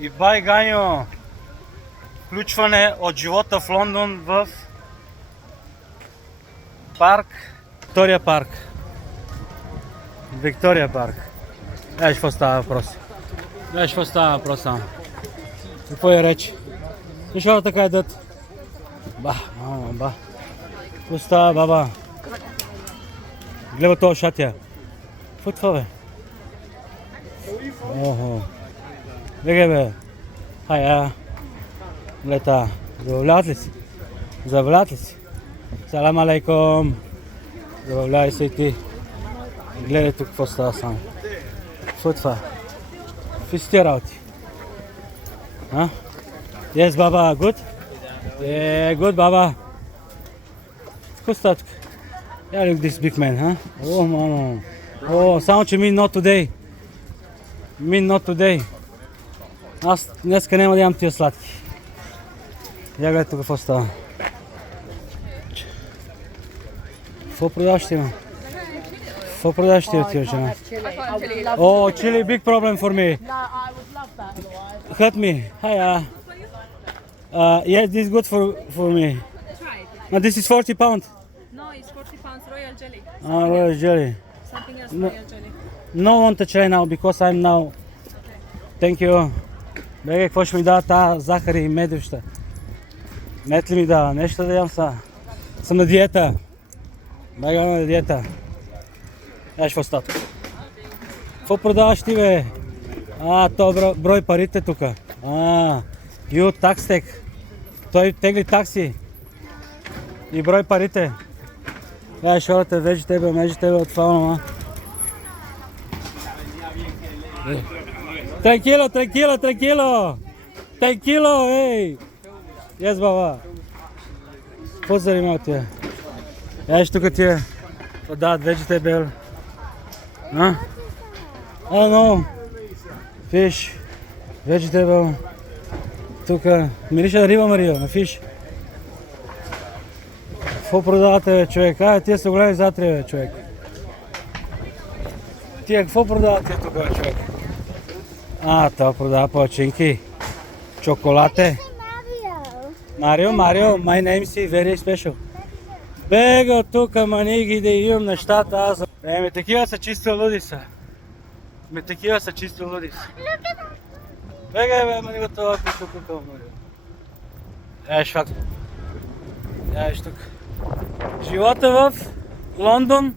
И бай Ганьо, включване от живота в Лондон в парк, Виктория парк. Виктория парк. Знаеш какво става въпрос? Знаеш какво става въпрос само? Какво е реч? И хората така едат. Ба, мама, ба. Какво става, баба? Гледа това шатия. Какво е това, бе? Охо. Беге, бе. Хая. Лета. Забавляват ли си? Забавляват ли си? Салам алейкум. Забавлявай се и ти. Гледай тук какво става само. Какво е това? Какви си тия работи? А? Yes, баба. Good? Yeah, good, баба. Какво става тук? Yeah, look this big man, huh? Oh, мама. Oh, само че ми not today. Me not today. Аз днеска няма да ям тия сладки. Я гледай тук какво става. Какво продаваш ти, ма? Какво продаваш ти, тия жена? О, chili, big problem for me. Hurt me. Hiya. Yes, this is good for me. Try it. This is 40 pounds. No, it's 40 pounds royal jelly. Royal jelly. Something else No. royal jelly. No want to try now because I'm now. Thank you. Беге, какво ще ми дава тази захар и медвища? Мед ли ми дава? Нещо да ям са. Съм на диета. Бега на диета. Еш какво става? Какво продаваш ти, бе? То брой парите тука. You такстек. Той тегли такси. И брой парите. Еш хората, vegetable от това, ама. Tranquilo, ей! Yes, баба. Какво занимава тия? Еш тук тия. Продават vegetable. Oh no. Fish. Vegetable. Тука. Мириша на риба, Марио, на фиш. Какво продавате, бе, човек? Тия са големи затри, бе, човек. Тия какво продавате тук, бе, човек? Това продава палачинки. Чоколате. Марио, my name is very special. Бега от тук, маниги, да имам нещата, аз. Такива са чисто луди са. Такива са чисто луди са. Бега, бе, маниго това, тук, Марио. Еш факт. Еш тук. Живота в Лондон,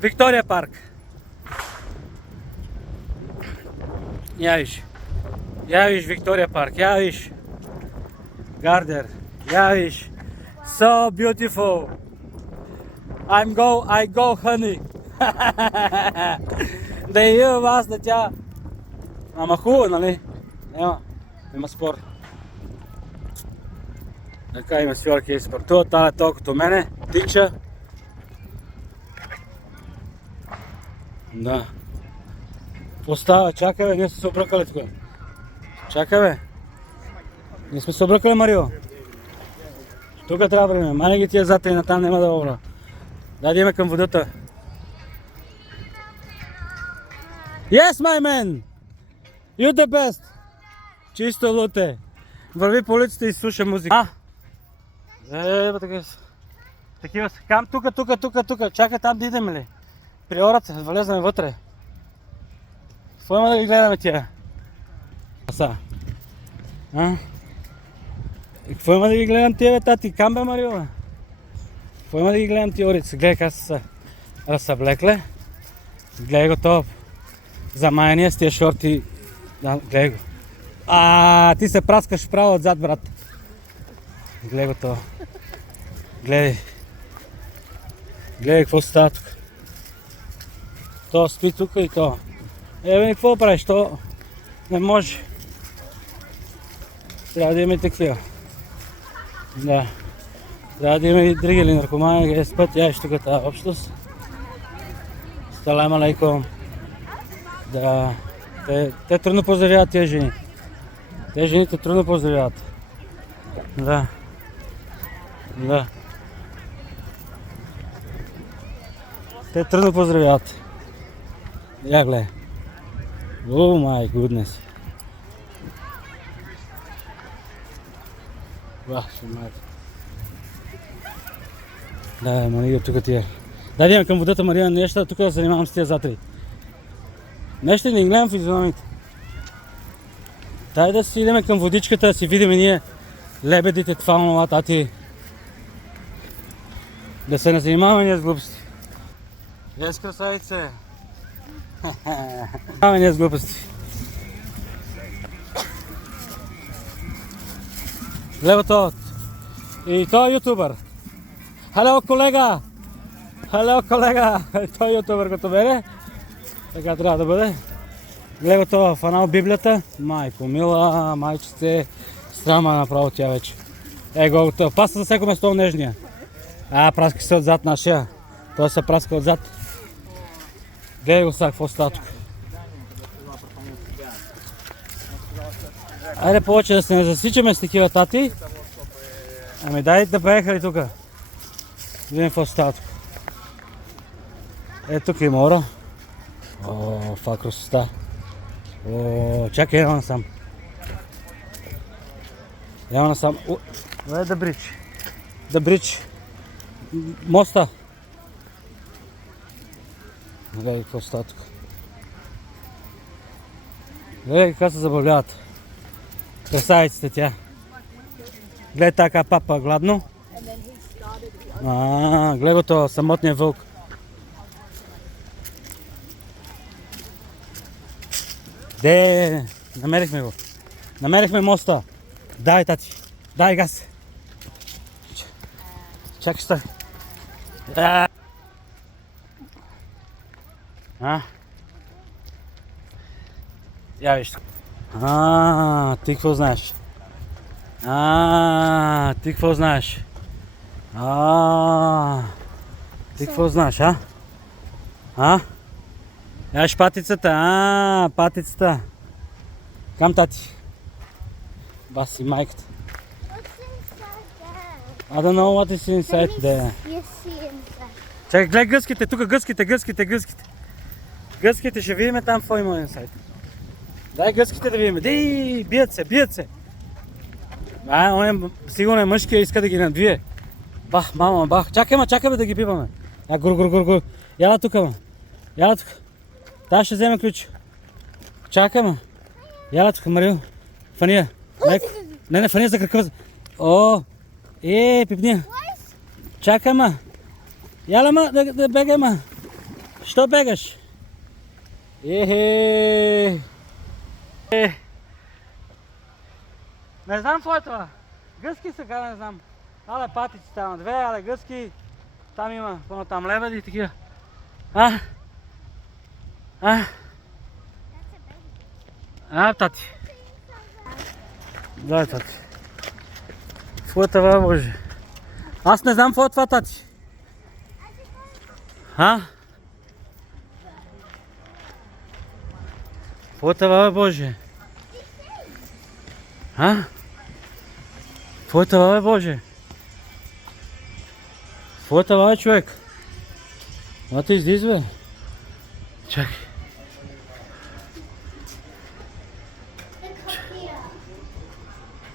Виктория парк. Я виж Виктория парк, я виж Гардер, я виж so beautiful. I go honey. Да и вас да тя. Ама хубаво, нали? Има спор. Така има сфьорки и спортува, тая е толкова като мене, тича. Да. Остава, чакай, бе, ние сме се обръкали тук. Чакай, бе. Ние сме се обръкали, Марио. Тук трябва да време. Мане ги тия затри, натам няма да обра. Дай да имаме към водата. Yes, my man! You the best! Чисто луте. Върви по улицата и слуша музика. Такива са. Кам тук. Чакай там да идем ли? При ората, влезнем вътре. Какво има да ги гледаме тия? Какво има да ги гледам тия, бе, тати? Кам, бе, Марио, бе? Какво има да ги гледам тия орици? Гледай как са разсъблекле. Гледай го това. Замаяния с тия шорти. Гледай го. Ти се праскаш право отзад, брат. Гледай го това. Гледай. Гледай какво става тук. То спи тук и то. Бе, какво правиш? То не може. Трябва да има и такива. Да. Трябва да има и други наркомани, спът. Я тук тази общност. Салам алейкум. Да. Те трудно поздравяват тия жени. Те жените трудно поздравяват. Да. Те трудно поздравяват. Я гледай. О, май гуднес. Бах, ще майта. Да, Мария, тук тия. Дай да идем към водата, Мария, нещо, тук да се занимавам с тия затри. Нещо не гледам физиономите. Дай да си идем към водичката, да си видим ние лебедите, това, онова, тати. Да се не занимаваме ние с глупости. Ес, красавице! Занимаваме ние с глупости. Левото и той е ютубър. Халео, колега! Халео, колега! Той е ютубър като мене. Така трябва да бъде. Левото фанал Библията. Майко мила, майчице. Страма направо тя вече. Его, паста за всяко место нежния. Праска се отзад нашия. Той се праска отзад. Гледай го сега, какво става тук. Айде повече да се не засичаме с такива тати. Ами дай да поехали тук. Видим какво става тук. Тук има оро. О, това красота. О, чакай, яма насам. Яма насам. Where is the bridge? The bridge. Моста. Гледай какво става тук. Гледай как се забавляват. Красавиците тя. Гледай така папа гладно. Гледай го това, самотния вълк. Де, намерихме го. Намерихме моста. Дай, тати. Дай газ. Чакай, стой. Я виж. Ти какво знаеш? Ти какво знаеш? Ти какво знаеш, Яш патицата, патицата. Кам, тати? Баси майката. I don't know what is inside there. Чакай, гледай гъските, тук гъските. Гъските, ще видим там какво има inside. Дай гъските да видим. Дей, бият се. Он сигурно е мъжкия, иска да ги надвие. Бах, мама, бах. Чакай да ги пипаме. Гур. Яла тук, Яла тук. Та ще вземе ключ. Чакай, Яла тук, Марио. Фания. Не, Фания за кръка. О, пипния. Чакай, Яла, да бегай, Що бегаш? Не знам какво е това. Гъски сега, не знам. Але патици там, две, але гъски. Там има по-натам лебеди и такива. Тати. Дай, тати. Какво е това, Боже? Аз не знам какво е това, тати. Какво е това, Боже? Какво е това, Боже? Какво е това, човек? What is this, бе? Чакай.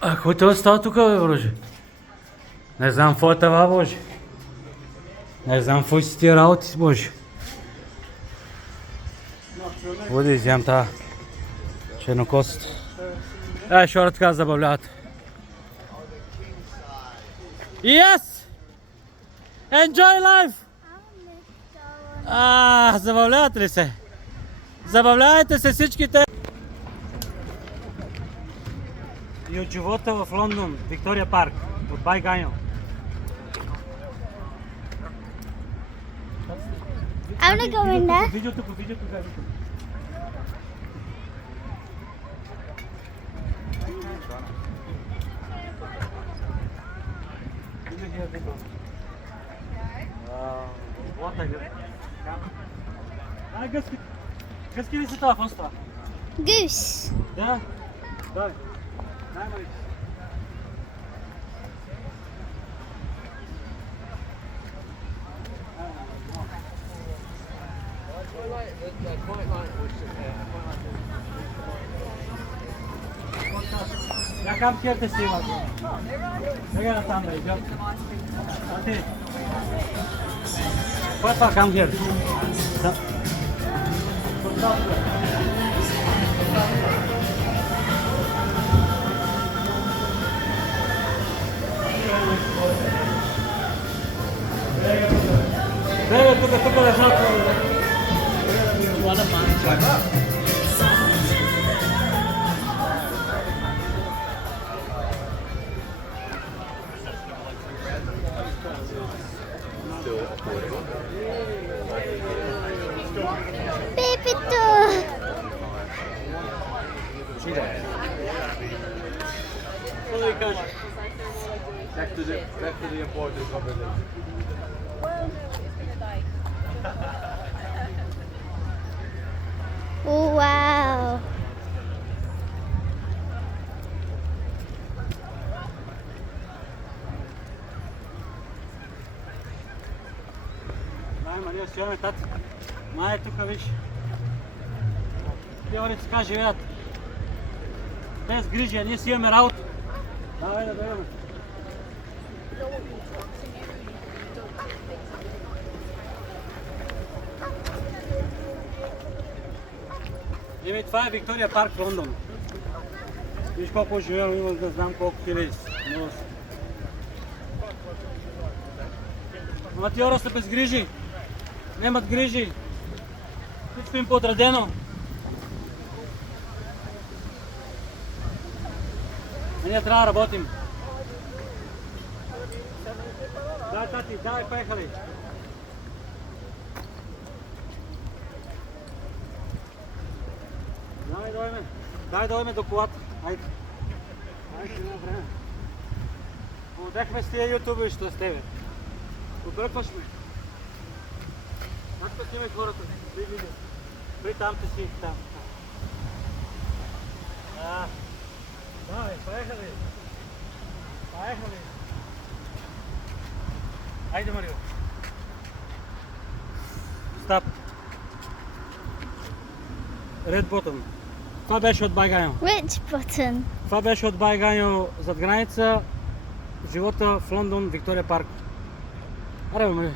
Какво е това става тук, бе, Боже? Не знам какво е това, Боже. Не знам какво си тия работи, Боже. Води, изям тази чернокосата. Ще хора така забавляват. Yes! Enjoy life! Забавлявате ли се? Забавлявайте се всичките! И от живота в Лондон, Виктория парк, от Бай Ганьо. I want to go in there. Видеото. Гъски ли са това? Какво става? Goose. Да. Дай. Най-малите. Ja, come here to see what's going on. Look at Sandra, jump. Okay. Papa, come here. Venga, toca la foto. Pepito. Back to the important conversation. Wow. Дай, Мария, стояме, тати. Май, тука, виж. Тия така живеят. Без грижи, а ние си имаме работа. Давай да дойдем. Еми, това е Виктория парк в Лондон. Виж колко живеем, има да знам колко хиляди. Ама тия хора са без грижи. Немат грижи. Всичко им подредено. А ние трябва да работим. Дай, тати, дай, поехали. Дай дойме до колата. Айде. Айде, няма време. Подехме с тия ютубери, що с тебе. Объркваш ме. Как да снимай хората? При там те си, там. Давай, поехали. Поехали. Айде, Марио. Стоп. Red button. Това беше от Байганьо. Which button? Това беше от Байганьо зад граница. Живота в Лондон, Виктория парк. Аре, бе,